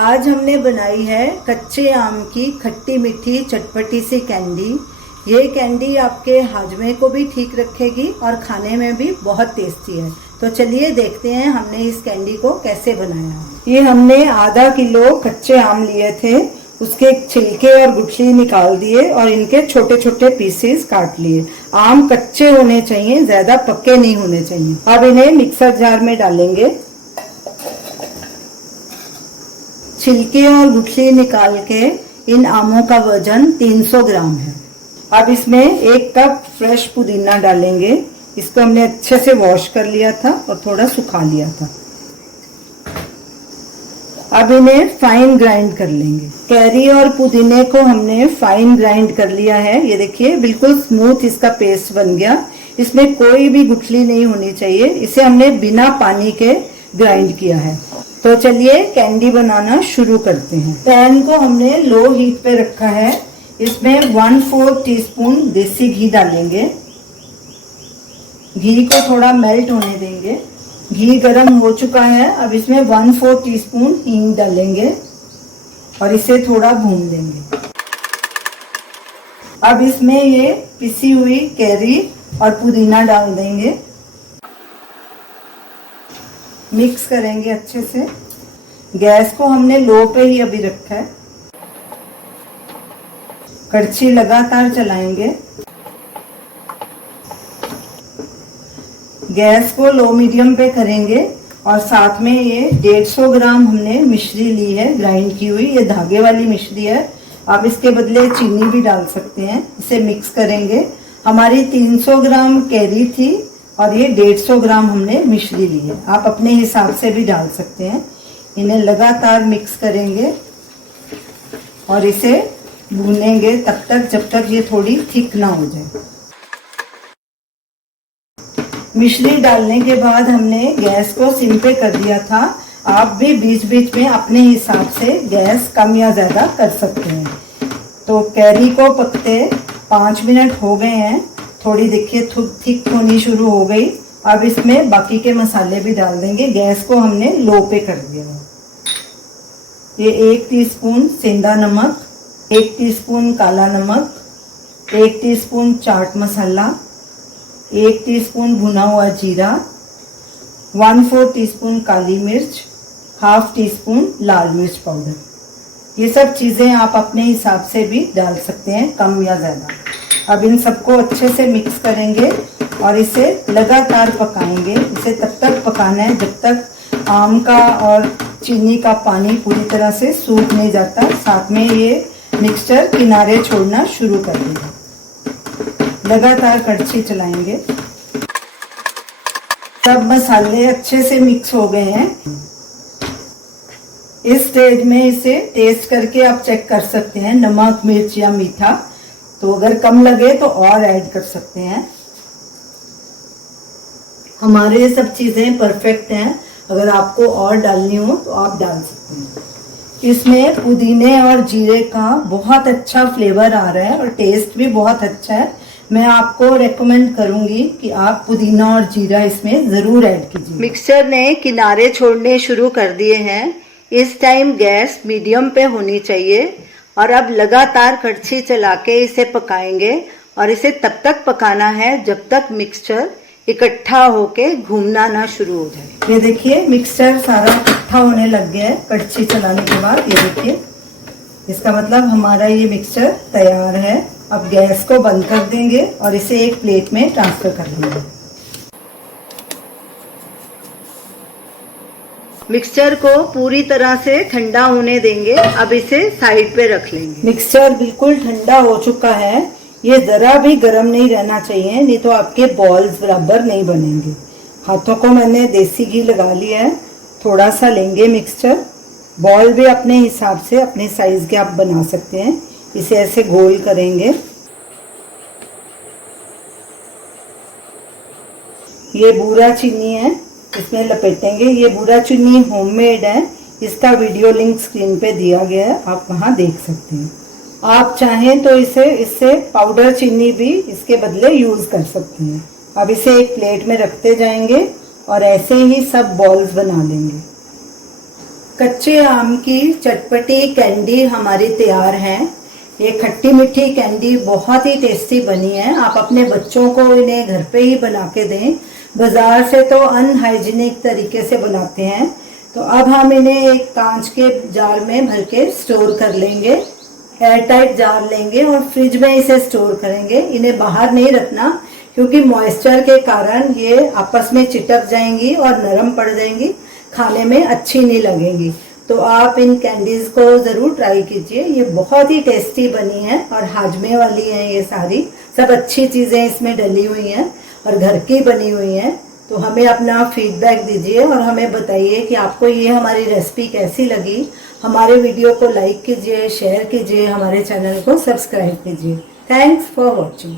आज हमने बनाई है कच्चे आम की खट्टी मीठी चटपटी सी कैंडी। ये कैंडी आपके हाजमे को भी ठीक रखेगी और खाने में भी बहुत टेस्टी है। तो चलिए देखते हैं हमने इस कैंडी को कैसे बनाया। ये हमने आधा किलो कच्चे आम लिए थे, उसके छिलके और गुठली निकाल दिए और इनके छोटे छोटे पीसेस काट लिए। आम कच्चे होने चाहिए, ज्यादा पक्के नहीं होने चाहिए। अब इन्हें मिक्सर जार में डालेंगे। छिलके और गुठली निकाल के इन आमों का वजन 300 ग्राम है। अब इसमें 1 कप फ्रेश पुदीना डालेंगे। इसको हमने अच्छे से वॉश कर लिया था और थोड़ा सुखा लिया था। अब इन्हें फाइन ग्राइंड कर लेंगे। कैरी और पुदीने को हमने फाइन ग्राइंड कर लिया है। ये देखिए बिल्कुल स्मूथ इसका पेस्ट बन गया। इसमें कोई भी गुठली नहीं होनी चाहिए। इसे हमने बिना पानी के ग्राइंड किया है। तो चलिए कैंडी बनाना शुरू करते हैं। पैन को हमने लो हीट पे रखा है। इसमें 1/4 टीस्पून देसी घी डालेंगे। घी को थोड़ा मेल्ट होने देंगे। घी गर्म हो चुका है। अब इसमें 1/4 टीस्पून हींग डालेंगे और इसे थोड़ा भून देंगे। अब इसमें ये पिसी हुई कैरी और पुदीना डाल देंगे। मिक्स करेंगे अच्छे से। गैस को हमने लो पे ही अभी रखा है। कड़छी लगातार चलाएंगे। गैस को लो मीडियम पे करेंगे और साथ में ये 150 ग्राम हमने मिश्री ली है ग्राइंड की हुई। ये धागे वाली मिश्री है। आप इसके बदले चीनी भी डाल सकते हैं। इसे मिक्स करेंगे। हमारी 300 ग्राम कैरी थी और ये 150 ग्राम हमने मिश्री ली है। आप अपने हिसाब से भी डाल सकते हैं। इन्हें लगातार मिक्स करेंगे और इसे भूनेंगे तब तक जब तक ये थोड़ी थिक ना हो जाए। मिश्री डालने के बाद हमने गैस को सिम पे कर दिया था। आप भी बीच बीच में अपने हिसाब से गैस कम या ज्यादा कर सकते हैं। तो कैरी को पकते 5 मिनट हो गए हैं। थोड़ी देखिए थिक होनी शुरू हो गई। अब इसमें बाकी के मसाले भी डाल देंगे। गैस को हमने लो पे कर दिया है। ये 1 टीस्पून सेंधा नमक, 1 टीस्पून काला नमक, 1 टीस्पून चाट मसाला, 1 टीस्पून भुना हुआ जीरा, 1/4 टीस्पून काली मिर्च, 1/2 टीस्पून लाल मिर्च पाउडर। ये सब चीजें आप अपने हिसाब से भी डाल सकते हैं, कम या ज्यादा। अब इन सबको अच्छे से मिक्स करेंगे और इसे लगातार पकाएंगे। इसे तब तक पकाना है जब तक आम का और चीनी का पानी पूरी तरह से सूख नहीं जाता। साथ में ये मिक्सचर किनारे छोड़ना शुरू कर देगा। लगातार कड़छी चलाएंगे। सब मसाले अच्छे से मिक्स हो गए हैं। इस स्टेज में इसे टेस्ट करके आप चेक कर सकते हैं नमक, मिर्च या मीठा। तो अगर कम लगे तो और ऐड कर सकते हैं। हमारे सब चीजें परफेक्ट हैं। अगर आपको और डालनी हो तो आप डाल सकते हैं। इसमें पुदीने और जीरे का बहुत अच्छा फ्लेवर आ रहा है और टेस्ट भी बहुत अच्छा है। मैं आपको रेकमेंड करूंगी कि आप पुदीना और जीरा इसमें जरूर ऐड कीजिए। मिक्सचर ने किनारे छोड़ने शुरू कर दिए हैं। इस टाइम गैस मीडियम पे होनी चाहिए और अब लगातार कड़छी चला के इसे पकाएंगे और इसे तब तक पकाना है जब तक मिक्सचर इकट्ठा होके घूमना ना शुरू हो जाए। ये देखिए मिक्सचर सारा इकट्ठा होने लग गया है कड़छी चलाने के बाद। ये देखिए, इसका मतलब हमारा ये मिक्सचर तैयार है। अब गैस को बंद कर देंगे और इसे एक प्लेट में ट्रांसफर कर लेंगे। मिक्सचर को पूरी तरह से ठंडा होने देंगे। अब इसे साइड पे रख लेंगे। मिक्सचर बिल्कुल ठंडा हो चुका है। ये जरा भी गर्म नहीं रहना चाहिए, नहीं तो आपके बॉल्स बराबर नहीं बनेंगे। हाथों को मैंने देसी घी लगा लिया है। थोड़ा सा लेंगे मिक्सचर। बॉल भी अपने हिसाब से अपने साइज के आप बना सकते हैं। इसे ऐसे गोल करेंगे। ये बूरा चीनी है, इसमें लपेटेंगे। ये बूरा चीनी होममेड है। इसका वीडियो लिंक स्क्रीन पे दिया गया है, आप वहां देख सकते हैं। आप चाहें तो इससे पाउडर चीनी भी इसके बदले यूज कर सकते हैं। अब इसे एक प्लेट में रखते जाएंगे और ऐसे ही सब बॉल्स बना लेंगे। कच्चे आम की चटपटी कैंडी हमारी तैयार है। ये खट्टी मीठी कैंडी बहुत ही टेस्टी बनी है। आप अपने बच्चों को इन्हें घर पे ही बना के दें। बाजार से तो अनहाइजीनिक तरीके से बनाते हैं। तो अब हम इन्हें एक कांच के जार में भर के स्टोर कर लेंगे। एयर टाइट जार लेंगे और फ्रिज में इसे स्टोर करेंगे। इन्हें बाहर नहीं रखना क्योंकि मॉइस्चर के कारण ये आपस में चिपक जाएंगी और नरम पड़ जाएंगी, खाने में अच्छी नहीं लगेंगी। तो आप इन कैंडीज को ज़रूर ट्राई कीजिए। ये बहुत ही टेस्टी बनी है और हाजमे वाली हैं। ये सारी सब अच्छी चीज़ें इसमें डली हुई हैं और घर की बनी हुई हैं। तो हमें अपना फीडबैक दीजिए और हमें बताइए कि आपको ये हमारी रेसिपी कैसी लगी। हमारे वीडियो को लाइक कीजिए, शेयर कीजिए, हमारे चैनल को सब्सक्राइब कीजिए। Thanks for watching.